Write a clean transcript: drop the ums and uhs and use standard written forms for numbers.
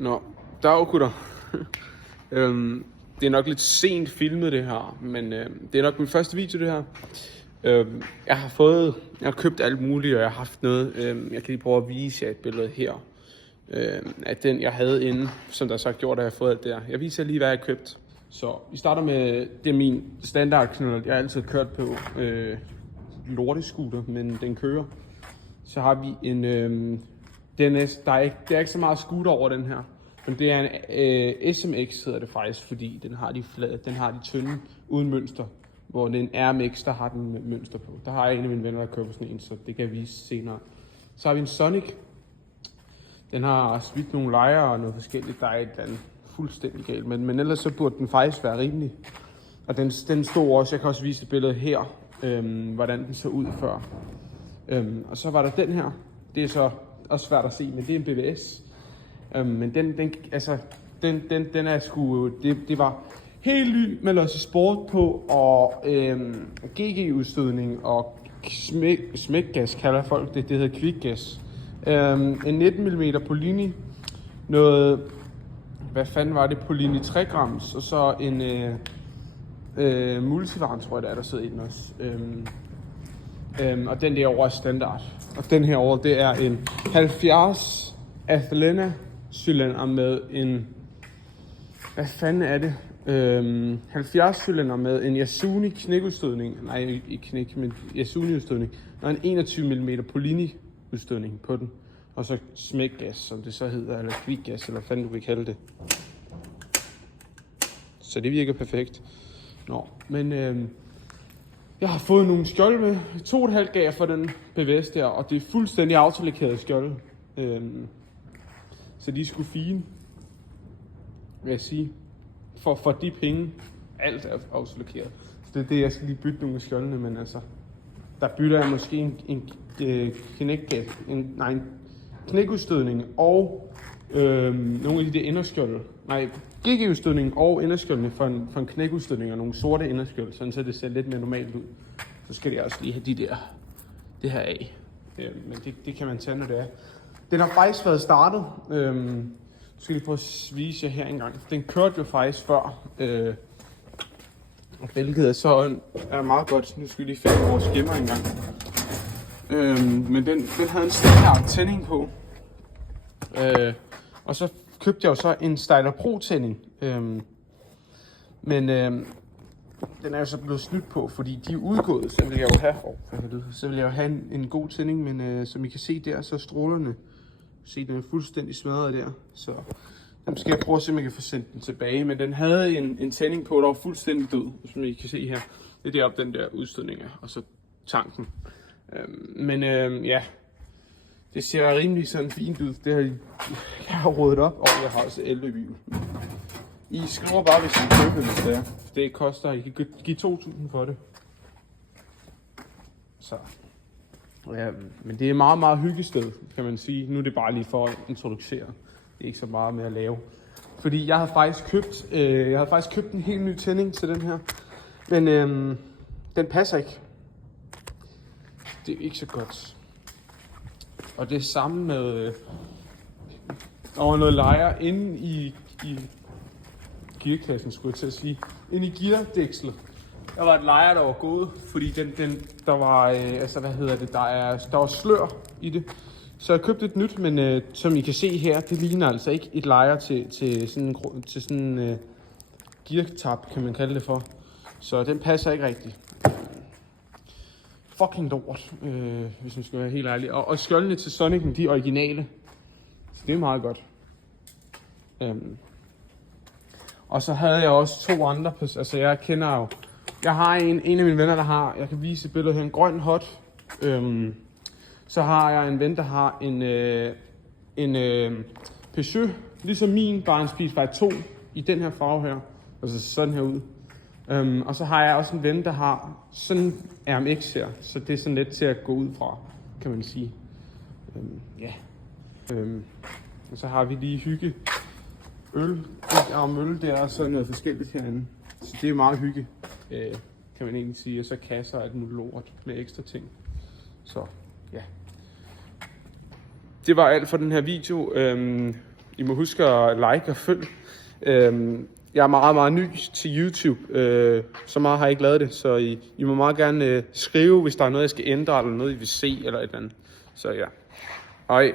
Nå, dag gutter. Det er nok lidt sent filmet det her, men det er nok min første video det her. Jeg har købt alt muligt, og jeg har haft noget. Jeg kan lige prøve at vise jer et billede her. Af den jeg havde inde, som der så gjort, at jeg har fået alt det her. Jeg viser lige, hvad jeg har købt. Så vi starter med, det er min standardknald. Jeg har altid kørt på lortescooter, men den kører. Så har vi en, der er ikke så meget scooter over den her. Men det er en SMX hedder det faktisk, fordi den har de tynde uden mønster. Hvor det er en RMX, der har den mønster på. Der har jeg en af mine venner, der kører på sådan en, så det kan jeg vise senere. Så har vi en Sonic. Den har smidt nogle lejer og noget forskelligt. Der er et eller andet fuldstændig galt, men ellers så burde den faktisk være rimelig. Og den stod også, jeg kan også vise et billede her, hvordan den så ud før. Og så var der den her. Det er så også svært at se, men det er en BBS. Men den er sgu, det var helt ny med Losse Sport på, og GG-udstødning og smækgas kalder folk det hedder kvikgas. En 19 mm Polini, noget, hvad fanden var det, Polini 3 grams, og så en multivarm, tror jeg der sidder i den også. Og den derovre er standard. Og den herovre, det er en 70 Athlena cylinder med en, hvad fanden er det? 70 cylinder med en Yasuni knækudstødning, nej ikke knæk, men Yasuni udstødning, og en 21 mm Polini udstødning på den. Og så smækgas, som det så hedder, eller kvikgas, eller hvad fanden du vil kalde det. Så det virker perfekt. Nå, men jeg har fået nogle skjolde med. 2,5 gav for den BVS der, og det er fuldstændig autolakerede skjolde. Så de er sgu fine, vil jeg sige. For de penge, alt er autolakeret. Så det er det, jeg skal lige bytte nogle af skjoldene, men altså, der bytter jeg måske en knækudstødning og nogle af de der inderskjolde. Nej, GG-udstødning og inderskjoldene for en knækudstødning og nogle sorte inderskjold, sådan så det ser lidt mere normalt ud. Så skal jeg også lige have det her af. Men det kan man tage, når det er. Den har faktisk været startet. Nu skal jeg lige prøve at vise jer her engang. Den kørte jo faktisk før. Hvilket er så er meget godt. Nu skal vi lige finde vores gemmer engang. Men den havde en standard tænding på. Og så købte jeg jo så en Styler Pro tænding. Men den er jo så blevet snydt på, fordi de er udgået. Så vil jeg jo have, en god tænding, men som I kan se der, så strålerne. Se, den er fuldstændig smadret der. Så den skal jeg prøve at se, om jeg kan få sendt den tilbage. Men den havde en tænding på, der var fuldstændig død, som I kan se her. Det er deroppe, den der udstødning er, og så tanken. Ja, det ser rimelig sådan fint ud. Det har jeg har rodet op, og jeg har også elløbehjul. I skriver bare, hvis I køber det, hvis det er. Det koster, I kan give 2.000 for det. Så. Ja, men det er meget, meget hyggested, kan man sige. Nu er det bare lige for at introducere. Det er ikke så meget med at lave. Fordi jeg havde faktisk købt en helt ny tænding til den her. Men den passer ikke. Det er ikke så godt. Og det er samme med noget lejer inde i gearkassen, skulle jeg til at sige. Inde i geardækslet. Der var et lejer, der var gået, fordi der var, der var slør i det. Så jeg købte et nyt, men som I kan se her, det ligner altså ikke et lejer til sådan en geartab, kan man kalde det for. Så den passer ikke rigtigt. Fucking lort, hvis man skal være helt ærlig. Og skjoldene til Sonic'en, de er originale. Så det er meget godt. Og så havde jeg også 2 andre, altså jeg kender jo, jeg har en af mine venner, der har, jeg kan vise et billede her, en grøn hot. Så har jeg en ven, der har en Peugeot, ligesom min, bare en Speedfighter 2 i den her farve her. Altså sådan her ud. Og så har jeg også en ven, der har sådan en RMX her, så det er sådan lidt til at gå ud fra, kan man sige. Og så har vi lige hygge. Øl der er sådan noget forskelligt herinde. Så det er meget hygge, kan man egentlig sige. Og så kasser og alt muligt lort med ekstra ting. Så ja. Det var alt for den her video. I må huske at like og følge. Jeg er meget, meget ny til YouTube. Så meget har jeg ikke lavet det, så I må meget gerne skrive, hvis der er noget, jeg skal ændre, eller noget, I vil se, eller et eller andet. Så ja. Hej.